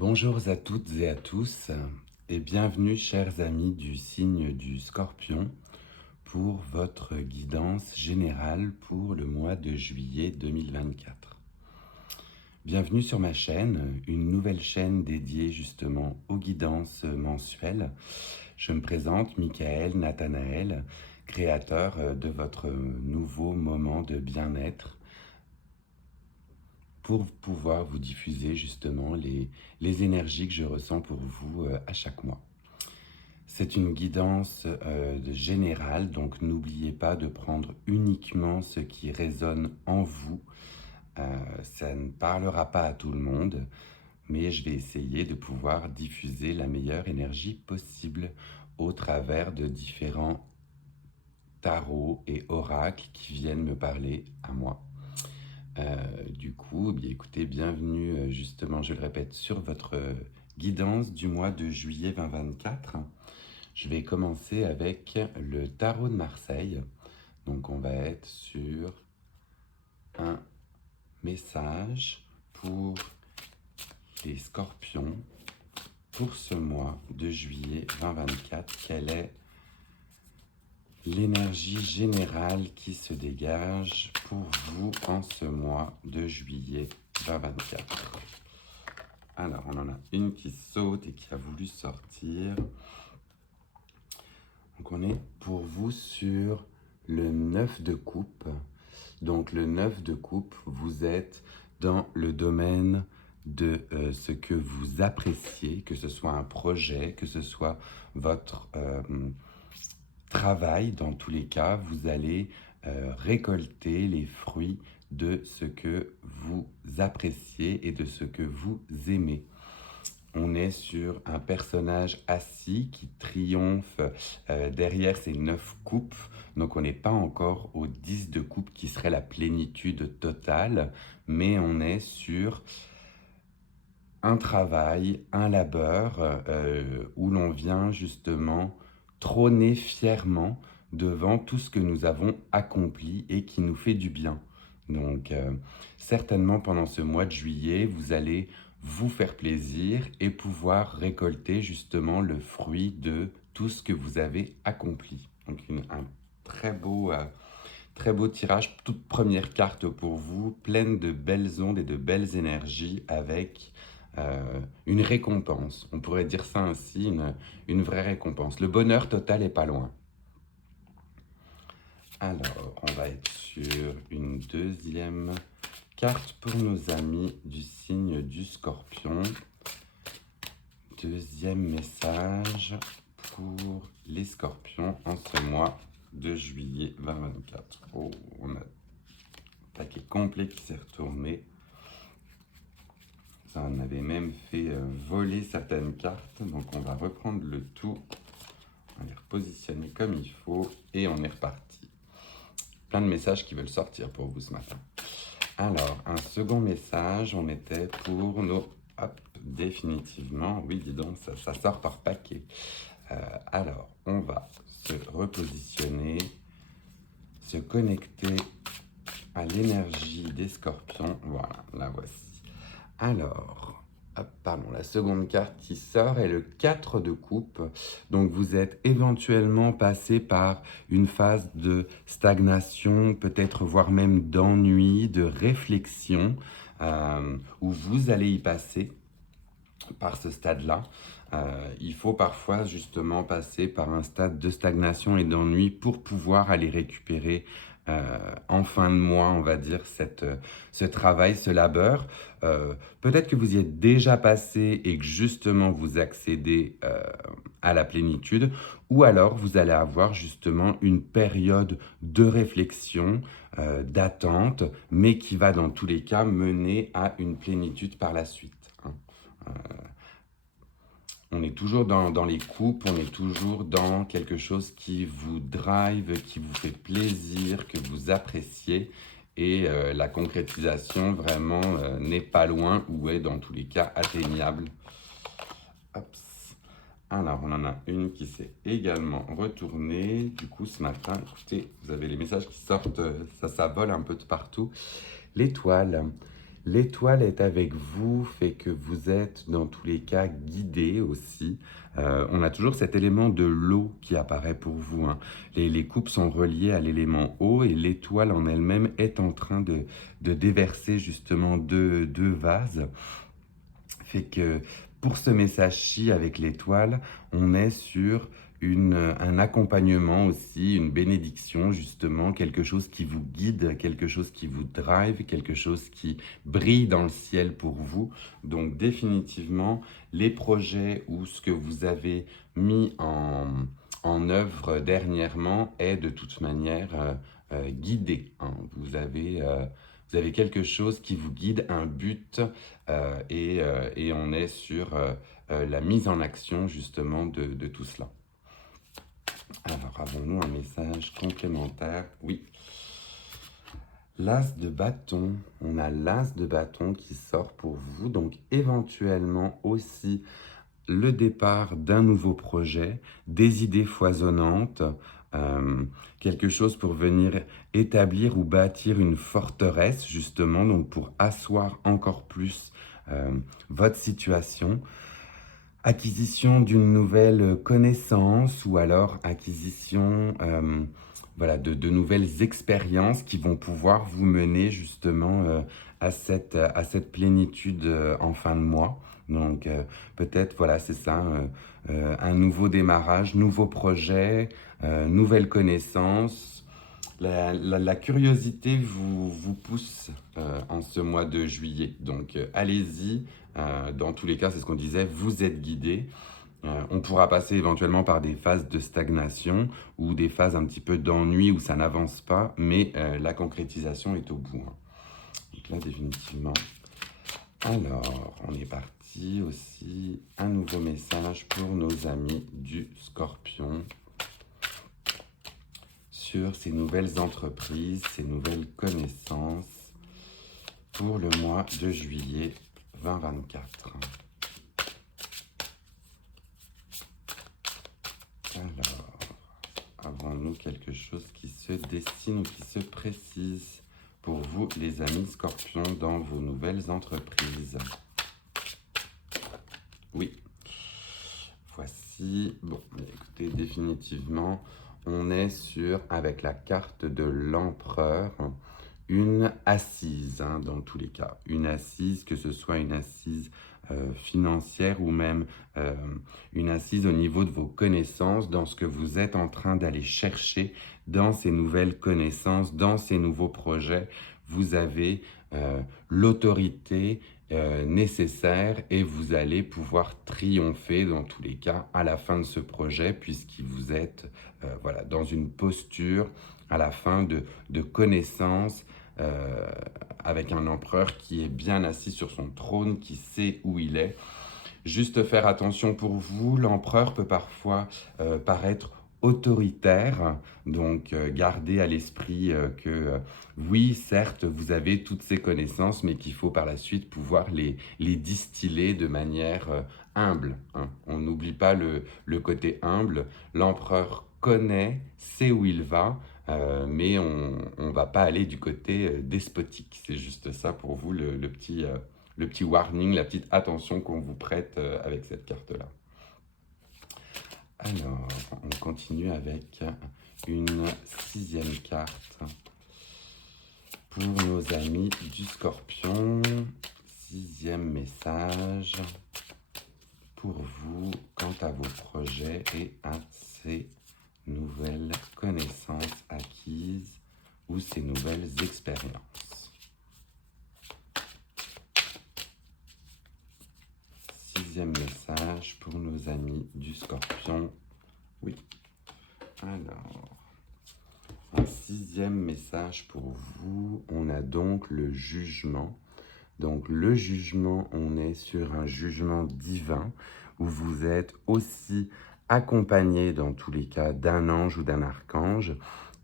Bonjour à toutes et à tous et bienvenue chers amis du signe du Scorpion pour votre guidance générale pour le mois de juillet 2024. Bienvenue sur ma chaîne, une nouvelle chaîne dédiée justement aux guidances mensuelles. Je me présente, Michael Nathanaël, créateur de votre nouveau moment de bien-être pour pouvoir vous diffuser justement les énergies que je ressens pour vous à chaque mois. C'est une guidance générale, donc n'oubliez pas de prendre uniquement ce qui résonne en vous. Ça ne parlera pas à tout le monde, mais je vais essayer de pouvoir diffuser la meilleure énergie possible au travers de différents tarots et oracles qui viennent me parler à moi. Du coup, bien, écoutez, bienvenue justement, je le répète, sur votre guidance du mois de juillet 2024. Je vais commencer avec le tarot de Marseille. Donc on va être sur un message pour les scorpions pour ce mois de juillet 2024. Quelle est l'énergie générale qui se dégage pour vous en ce mois de juillet 2024? Alors, on en a une qui saute et qui a voulu sortir. Donc, on est pour vous sur le 9 de coupe. Donc, le 9 de coupe, vous êtes dans le domaine de ce que vous appréciez, que ce soit un projet, que ce soit votre travail. Dans tous les cas, vous allez récolter les fruits de ce que vous appréciez et de ce que vous aimez. On est sur un personnage assis qui triomphe derrière ses 9 coupes. Donc on n'est pas encore au 10 de coupe qui serait la plénitude totale, mais on est sur un travail, un labeur où l'on vient justement trôner fièrement devant tout ce que nous avons accompli et qui nous fait du bien. Donc certainement pendant ce mois de juillet, vous allez vous faire plaisir et pouvoir récolter justement le fruit de tout ce que vous avez accompli. Donc un très beau tirage, toute première carte pour vous, pleine de belles ondes et de belles énergies avec une récompense. On pourrait dire ça ainsi, une vraie récompense. Le bonheur total est pas loin. Alors, on va être sur une deuxième carte pour nos amis du signe du Scorpion. Deuxième message pour les Scorpions en ce mois de juillet 2024. Oh, on a un paquet complet qui s'est retourné. Ça en avait même fait voler certaines cartes. Donc on va reprendre le tout. On va les repositionner comme il faut et on est reparti. Plein de messages qui veulent sortir pour vous ce matin. Alors, un second message, on était pour nos... Hop, définitivement, oui, dis donc, ça sort par paquet. Alors, on va se repositionner, se connecter à l'énergie des scorpions. Voilà, la voici. Alors, hop, pardon, la seconde carte qui sort est le 4 de coupe. Donc, vous êtes éventuellement passé par une phase de stagnation, peut-être voire même d'ennui, de réflexion, où vous allez y passer par ce stade-là. Il faut parfois justement passer par un stade de stagnation et d'ennui pour pouvoir aller récupérer en fin de mois, on va dire, ce travail, ce labeur. Peut-être que vous y êtes déjà passé et que justement vous accédez à la plénitude, ou alors vous allez avoir justement une période de réflexion, d'attente, mais qui va dans tous les cas mener à une plénitude par la suite. On est toujours dans les coupes, on est toujours dans quelque chose qui vous drive, qui vous fait plaisir, que vous appréciez. Et la concrétisation vraiment n'est pas loin ou est dans tous les cas atteignable. Hop. Alors, on en a une qui s'est également retournée. Du coup, ce matin, écoutez, vous avez les messages qui sortent, ça vole un peu de partout. L'étoile. L'étoile est avec vous, fait que vous êtes dans tous les cas guidé aussi. On a toujours cet élément de l'eau qui apparaît pour vous, hein. Les coupes sont reliées à l'élément eau et l'étoile en elle-même est en train de déverser justement deux vases. Fait que pour ce message-ci avec l'étoile, on est sur un accompagnement aussi, une bénédiction justement, quelque chose qui vous guide, quelque chose qui vous drive, quelque chose qui brille dans le ciel pour vous. Donc définitivement, les projets ou ce que vous avez mis en œuvre dernièrement est de toute manière guidé, hein. Vous avez quelque chose qui vous guide, un but, et on est sur la mise en action justement de tout cela. Alors, avons-nous un message complémentaire? Oui. L'as de bâton, on a l'as de bâton qui sort pour vous, donc éventuellement aussi le départ d'un nouveau projet, des idées foisonnantes, quelque chose pour venir établir ou bâtir une forteresse justement, donc pour asseoir encore plus votre situation. Acquisition d'une nouvelle connaissance ou alors acquisition voilà, de nouvelles expériences qui vont pouvoir vous mener justement à cette plénitude en fin de mois. Donc peut-être, voilà, c'est ça, un nouveau démarrage, nouveau projet, nouvelle connaissance. La curiosité vous pousse en ce mois de juillet. Donc allez-y, dans tous les cas, c'est ce qu'on disait, vous êtes guidé. On pourra passer éventuellement par des phases de stagnation ou des phases un petit peu d'ennui où ça n'avance pas, mais la concrétisation est au bout, hein. Donc là, définitivement. Alors, on est parti aussi. Un nouveau message pour nos amis du Scorpion sur ces nouvelles entreprises, ces nouvelles connaissances pour le mois de juillet 2024. Alors, avons-nous quelque chose qui se dessine ou qui se précise pour vous, les amis Scorpions, dans vos nouvelles entreprises? Oui. Voici. Bon, écoutez, définitivement, on est sur, avec la carte de l'empereur, une assise, hein, dans tous les cas. Une assise, que ce soit une assise financière ou même une assise au niveau de vos connaissances, dans ce que vous êtes en train d'aller chercher dans ces nouvelles connaissances, dans ces nouveaux projets. Vous avez l'autorité nécessaire et vous allez pouvoir triompher dans tous les cas à la fin de ce projet, puisque vous êtes voilà, dans une posture à la fin de connaissance, avec un empereur qui est bien assis sur son trône, qui sait où il est. Juste faire attention pour vous, l'empereur peut parfois paraître autoritaire, donc gardez à l'esprit que oui, certes, vous avez toutes ces connaissances, mais qu'il faut par la suite pouvoir les distiller de manière humble, hein. On n'oublie pas le côté humble. L'empereur connaît, sait où il va, mais on ne va pas aller du côté despotique. C'est juste ça pour vous, le petit warning, la petite attention qu'on vous prête avec cette carte-là. Alors, on continue avec une 6e carte pour nos amis du Scorpion. 6e message pour vous quant à vos projets et à ces nouvelles connaissances acquises ou ces nouvelles expériences. 6e message pour nos amis du Scorpion. Oui. Alors, un 6e message pour vous. On a donc le jugement. Donc le jugement, on est sur un jugement divin où vous êtes aussi accompagné dans tous les cas d'un ange ou d'un archange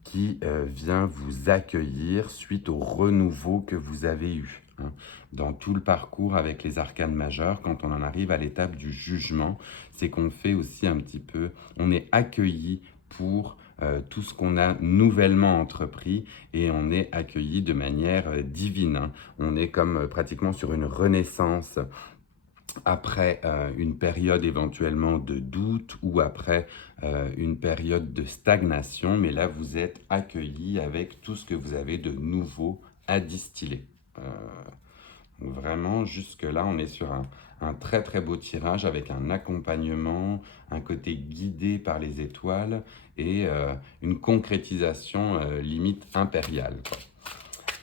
qui vient vous accueillir suite au renouveau que vous avez eu, hein. Dans tout le parcours avec les arcanes majeures, quand on en arrive à l'étape du jugement, c'est qu'on fait aussi un petit peu, on est accueilli pour tout ce qu'on a nouvellement entrepris et on est accueilli de manière divine, hein. On est comme pratiquement sur une renaissance après une période éventuellement de doute ou après une période de stagnation, mais là vous êtes accueilli avec tout ce que vous avez de nouveau à distiller. Vraiment, jusque-là, on est sur un très très beau tirage avec un accompagnement, un côté guidé par les étoiles et une concrétisation limite impériale, quoi.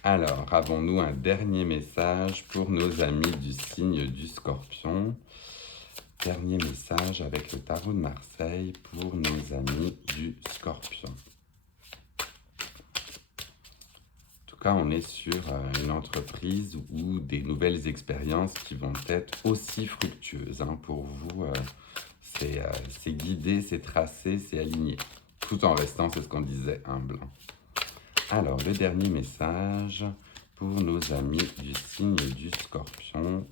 Alors, avons-nous un dernier message pour nos amis du signe du Scorpion? Dernier message avec le tarot de Marseille pour nos amis du Scorpion. En tout cas, on est sur une entreprise ou des nouvelles expériences qui vont être aussi fructueuses, hein. Pour vous, c'est guidé, c'est tracé, c'est aligné. Tout en restant, c'est ce qu'on disait, humble. Alors, le dernier message pour nos amis du signe du Scorpion.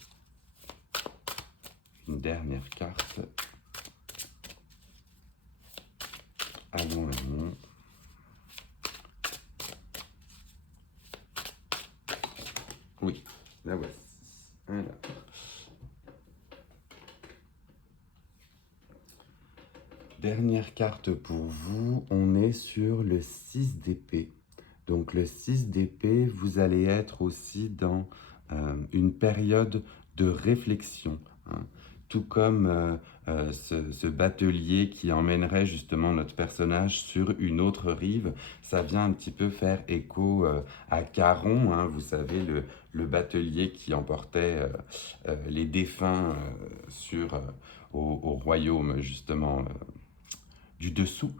Une dernière carte. Allons. Oui, la voici. Alors. Dernière carte pour vous, on est sur le 6 d'épée. Donc le 6 d'épée, vous allez être aussi dans une période de réflexion, hein. Tout comme ce batelier qui emmènerait justement notre personnage sur une autre rive, ça vient un petit peu faire écho à Charon, hein, vous savez, le batelier qui emportait les défunts au royaume justement du dessous.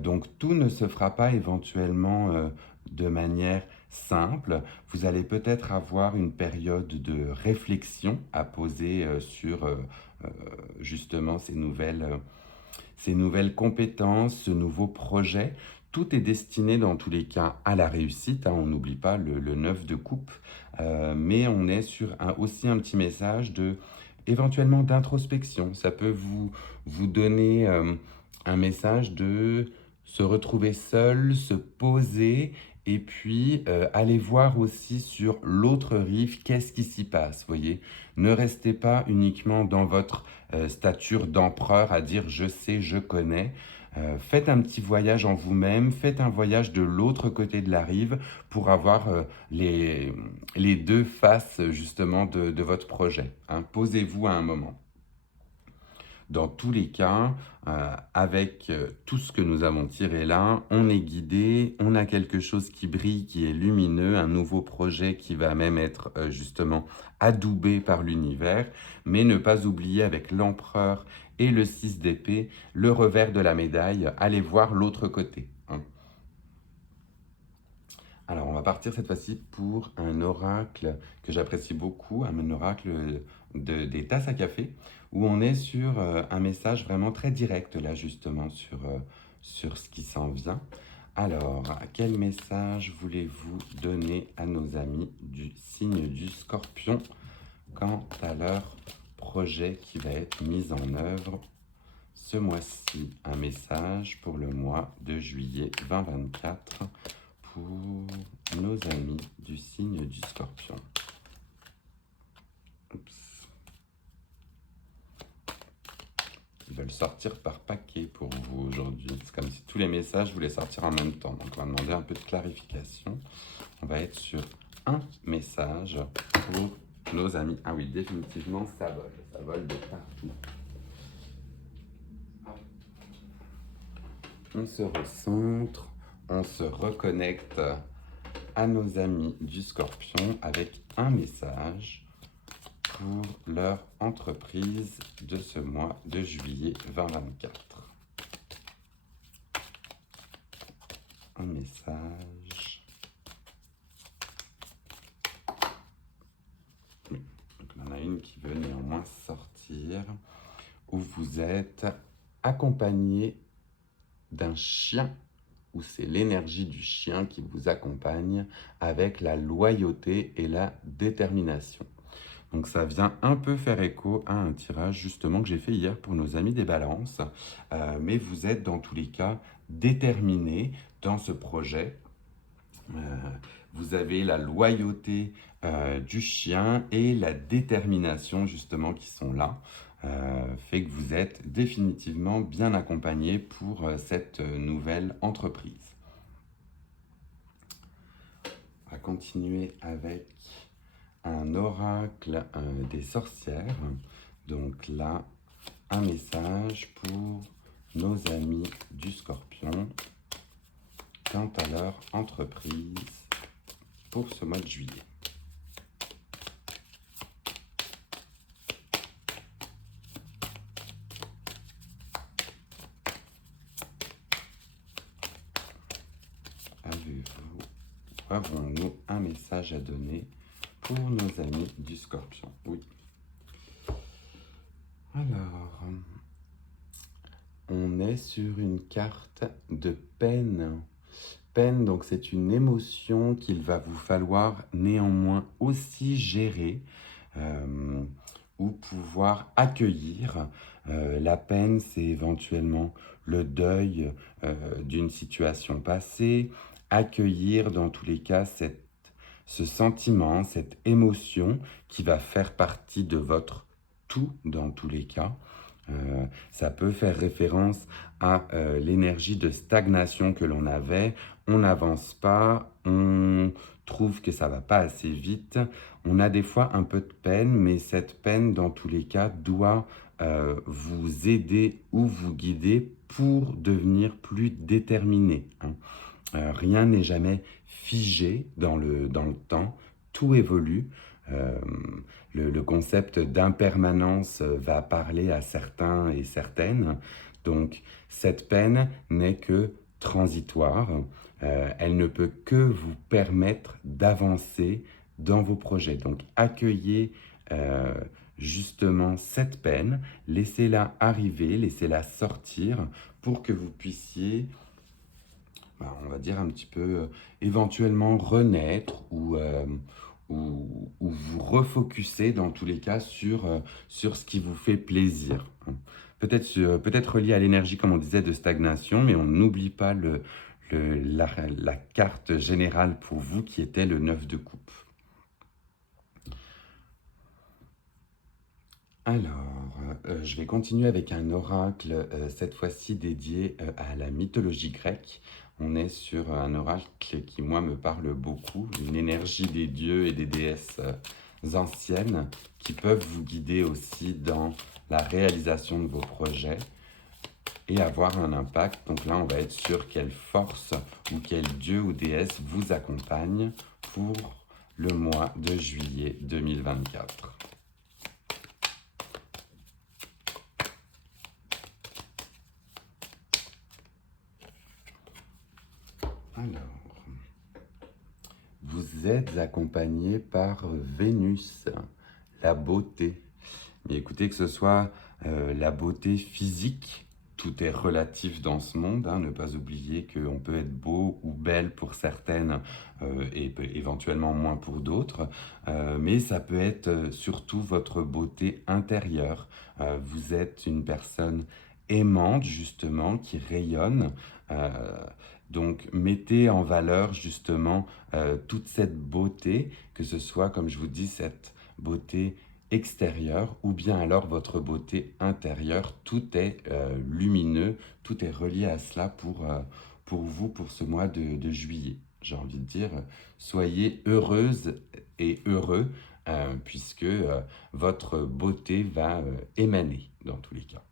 Donc tout ne se fera pas éventuellement de manière simple. Vous allez peut-être avoir une période de réflexion à poser sur justement ces nouvelles compétences, ce nouveau projet. Tout est destiné dans tous les cas à la réussite, hein. On n'oublie pas le 9 de coupe, mais on est sur aussi un petit message éventuellement d'introspection. Ça peut vous donner un message de se retrouver seul, se poser et puis aller voir aussi sur l'autre rive qu'est-ce qui s'y passe, voyez. Ne restez pas uniquement dans votre stature d'empereur à dire je sais, je connais. Faites un petit voyage en vous-même, faites un voyage de l'autre côté de la rive pour avoir les deux faces justement de votre projet, hein. Posez-vous à un moment. Dans tous les cas, avec tout ce que nous avons tiré là, on est guidé, on a quelque chose qui brille, qui est lumineux, un nouveau projet qui va même être justement adoubé par l'univers, mais ne pas oublier avec l'empereur et le 6 d'épée, le revers de la médaille, allez voir l'autre côté, hein. Alors, on va partir cette fois-ci pour un oracle que j'apprécie beaucoup, un oracle des tasses à café, où on est sur un message vraiment très direct, là, justement, sur ce qui s'en vient. Alors, quel message voulez-vous donner à nos amis du signe du Scorpion quant à leur projet qui va être mis en œuvre ce mois-ci? Un message pour le mois de juillet 2024 pour nos amis du signe du Scorpion. Oups. Ils veulent sortir par paquet pour vous aujourd'hui. C'est comme si tous les messages voulaient sortir en même temps. Donc on va demander un peu de clarification. On va être sur un message pour nos amis. Ah oui, définitivement, ça vole de partout. On se recentre, on se reconnecte à nos amis du Scorpion avec un message pour leur entreprise de ce mois de juillet 2024. Un message. Oui, donc il y en a une qui veut néanmoins sortir, où vous êtes accompagné d'un chien, où c'est l'énergie du chien qui vous accompagne avec la loyauté et la détermination. Donc ça vient un peu faire écho à un tirage justement que j'ai fait hier pour nos amis des balances. Mais vous êtes dans tous les cas déterminés dans ce projet. Vous avez la loyauté du chien et la détermination justement qui sont là. Fait que vous êtes définitivement bien accompagné pour cette nouvelle entreprise. On va continuer avec un oracle des sorcières. Donc là, un message pour nos amis du Scorpion quant à leur entreprise pour ce mois de juillet. Avons-nous un message à donner pour nos amis du Scorpion? Oui. Alors, on est sur une carte de peine. Peine, donc c'est une émotion qu'il va vous falloir néanmoins aussi gérer ou pouvoir accueillir. La peine, c'est éventuellement le deuil d'une situation passée. Accueillir dans tous les cas ce sentiment, cette émotion qui va faire partie de votre tout dans tous les cas. Ça peut faire référence à l'énergie de stagnation que l'on avait. On n'avance pas, on trouve que ça va pas assez vite. On a des fois un peu de peine, mais cette peine, dans tous les cas, doit vous aider ou vous guider pour devenir plus déterminé. Rien n'est jamais figé dans le temps, tout évolue. Le concept d'impermanence va parler à certains et certaines. Donc, cette peine n'est que transitoire. Elle ne peut que vous permettre d'avancer dans vos projets. Donc, accueillez justement cette peine, laissez-la arriver, laissez-la sortir pour que vous puissiez, on va dire un petit peu, éventuellement renaître ou vous refocuser dans tous les cas sur ce qui vous fait plaisir. Peut-être lié à l'énergie, comme on disait, de stagnation, mais on n'oublie pas la carte générale pour vous qui était le 9 de coupe. Alors, je vais continuer avec un oracle, cette fois-ci dédié à la mythologie grecque. On est sur un oracle qui, moi, me parle beaucoup, une énergie des dieux et des déesses anciennes qui peuvent vous guider aussi dans la réalisation de vos projets et avoir un impact. Donc là, on va être sur quelle force ou quel dieu ou déesse vous accompagne pour le mois de juillet 2024. Alors, vous êtes accompagné par Vénus, la beauté. Mais écoutez, que ce soit la beauté physique, tout est relatif dans ce monde. Ne pas oublier qu'on peut être beau ou belle pour certaines et éventuellement moins pour d'autres. Mais ça peut être surtout votre beauté intérieure. Vous êtes une personne aimante, justement, qui rayonne. Donc, mettez en valeur, justement, toute cette beauté, que ce soit, comme je vous dis, cette beauté extérieure ou bien alors votre beauté intérieure. Tout est lumineux, tout est relié à cela pour vous, pour ce mois de juillet. J'ai envie de dire, soyez heureuse et heureux puisque votre beauté va émaner dans tous les cas.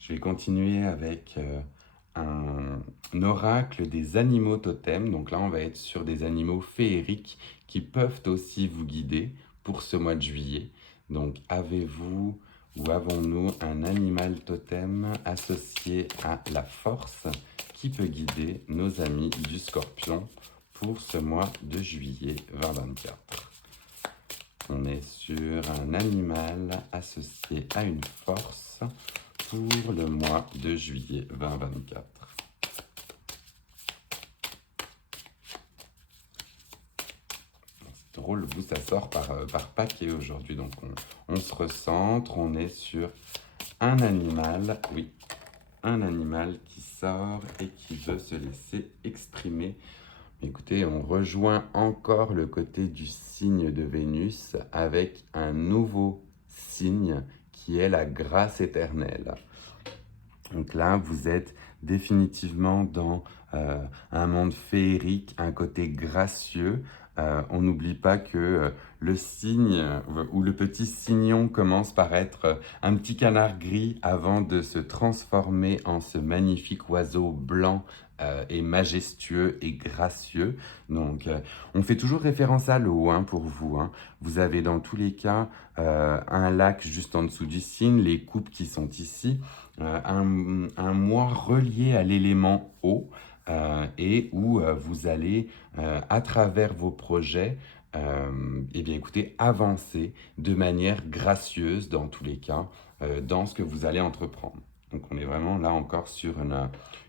Je vais continuer avec un oracle des animaux totems. Donc là, on va être sur des animaux féeriques qui peuvent aussi vous guider pour ce mois de juillet. Donc, avez-vous ou avons-nous un animal totem associé à la force qui peut guider nos amis du Scorpion pour ce mois de juillet 2024? On est sur un animal associé à une force pour le mois de juillet 2024. drôle, vous, ça sort par paquet aujourd'hui. Donc, on se recentre, on est sur un animal, oui, un animal qui sort et qui veut se laisser exprimer. Écoutez, on rejoint encore le côté du signe de Vénus avec un nouveau signe qui est la grâce éternelle. Donc là, vous êtes définitivement dans un monde féerique, un côté gracieux. On n'oublie pas que le cygne ou le petit cygnon commence par être un petit canard gris avant de se transformer en ce magnifique oiseau blanc et majestueux et gracieux. Donc, on fait toujours référence à l'eau pour vous. Vous avez dans tous les cas un lac juste en dessous du cygne, les coupes qui sont ici. Un mois relié à l'élément eau et où vous allez, à travers vos projets, eh bien, écoutez, avancer de manière gracieuse dans tous les cas dans ce que vous allez entreprendre. Donc, on est vraiment là encore sur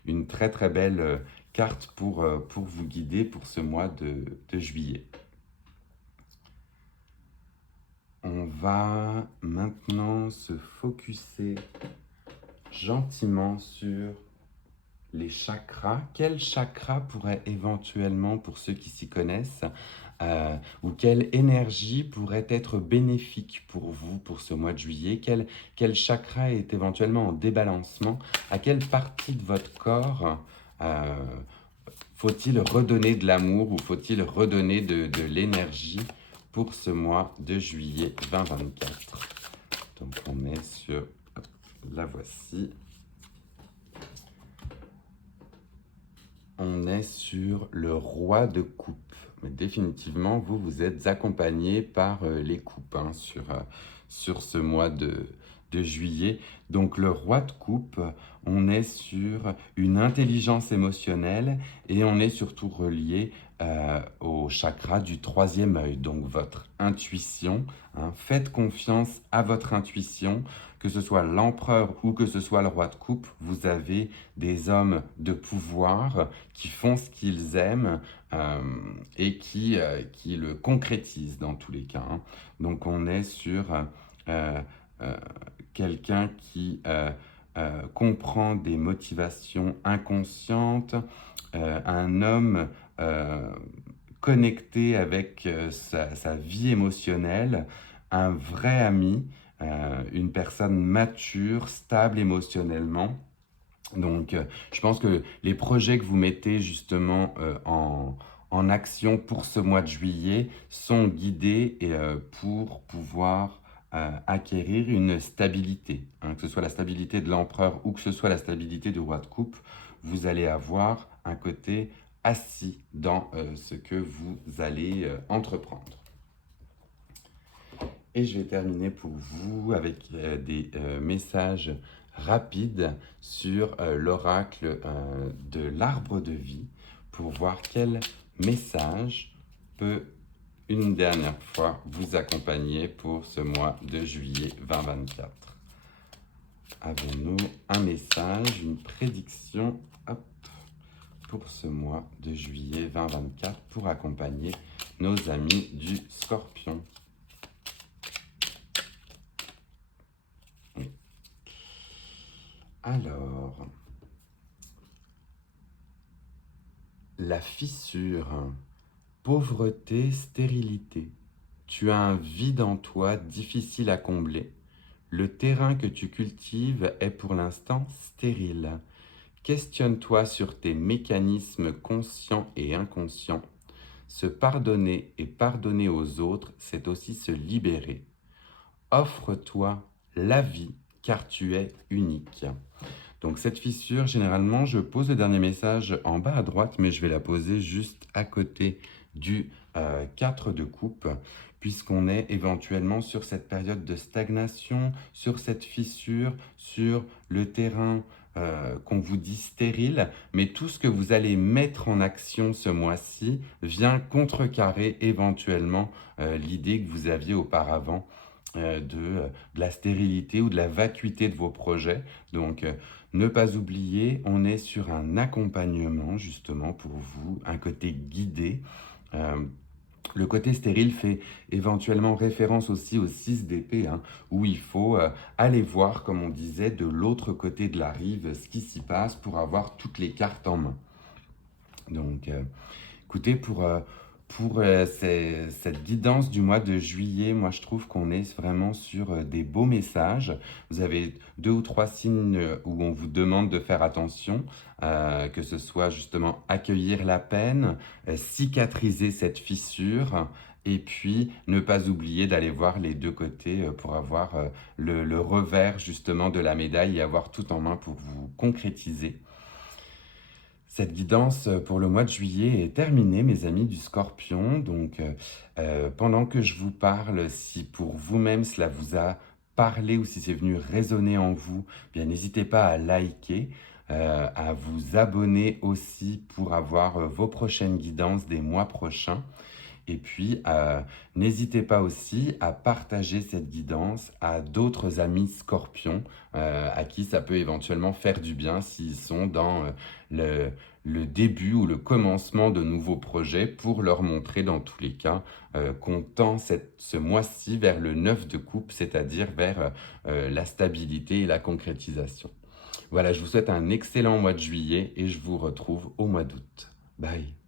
une très très belle carte pour vous guider pour ce mois de juillet. On va maintenant se focuser gentiment sur les chakras. Quel chakra pourrait éventuellement, pour ceux qui s'y connaissent, ou quelle énergie pourrait être bénéfique pour vous pour ce mois de juillet? Quel chakra est éventuellement en débalancement? À quelle partie de votre corps faut-il redonner de l'amour ou faut-il redonner de l'énergie pour ce mois de juillet 2024? Donc on est sur... La voici. On est sur le roi de coupe. Mais définitivement, vous êtes accompagné par les coupes sur ce mois de juillet. Donc le roi de coupe, on est sur une intelligence émotionnelle et on est surtout relié au chakra du troisième œil, donc votre intuition. Faites confiance à votre intuition, que ce soit l'empereur ou que ce soit le roi de coupe, vous avez des hommes de pouvoir qui font ce qu'ils aiment et qui le concrétisent dans tous les cas. Donc on est sur quelqu'un qui comprend des motivations inconscientes, un homme connecté avec sa vie émotionnelle, un vrai ami, une personne mature, stable émotionnellement. Donc, je pense que les projets que vous mettez justement en action pour ce mois de juillet sont guidés pour pouvoir acquérir une stabilité. Que ce soit la stabilité de l'empereur ou que ce soit la stabilité du roi de coupe, vous allez avoir un côté assis dans ce que vous allez entreprendre. Et je vais terminer pour vous avec des messages rapides sur l'oracle de l'arbre de vie pour voir quel message peut une dernière fois vous accompagner pour ce mois de juillet 2024. Avons-nous un message, une prédiction pour ce mois de juillet 2024 pour accompagner nos amis du Scorpion? Oui. Alors, la fissure, pauvreté, stérilité. Tu as un vide en toi difficile à combler. Le terrain que tu cultives est pour l'instant stérile. Questionne-toi sur tes mécanismes conscients et inconscients. Se pardonner et pardonner aux autres, c'est aussi se libérer. Offre-toi la vie, car tu es unique. Donc cette fissure, généralement, je pose le dernier message en bas à droite, mais je vais la poser juste à côté du 4 de coupe, puisqu'on est éventuellement sur cette période de stagnation, sur cette fissure, sur le terrain qu'on vous dit stérile, mais tout ce que vous allez mettre en action ce mois-ci vient contrecarrer éventuellement l'idée que vous aviez auparavant de la stérilité ou de la vacuité de vos projets. Donc, ne pas oublier, on est sur un accompagnement justement pour vous, un côté guidé. Le côté stérile fait éventuellement référence aussi au 6 d'épée, hein, où il faut aller voir, comme on disait, de l'autre côté de la rive, ce qui s'y passe pour avoir toutes les cartes en main. Donc, écoutez, pour cette guidance du mois de juillet, moi je trouve qu'on est vraiment sur des beaux messages. Vous avez 2 ou 3 signes où on vous demande de faire attention, que ce soit justement accueillir la peine, cicatriser cette fissure, et puis ne pas oublier d'aller voir les deux côtés pour avoir le revers justement de la médaille et avoir tout en main pour vous concrétiser. Cette guidance pour le mois de juillet est terminée, mes amis du Scorpion. Donc, pendant que je vous parle, si pour vous-même cela vous a parlé ou si c'est venu résonner en vous, bien n'hésitez pas à liker, à vous abonner aussi pour avoir vos prochaines guidances des mois prochains. Et puis, n'hésitez pas aussi à partager cette guidance à d'autres amis scorpions à qui ça peut éventuellement faire du bien s'ils sont dans le début ou le commencement de nouveaux projets pour leur montrer dans tous les cas qu'on tend ce mois-ci vers le 9 de coupe, c'est-à-dire vers la stabilité et la concrétisation. Voilà, je vous souhaite un excellent mois de juillet et je vous retrouve au mois d'août. Bye!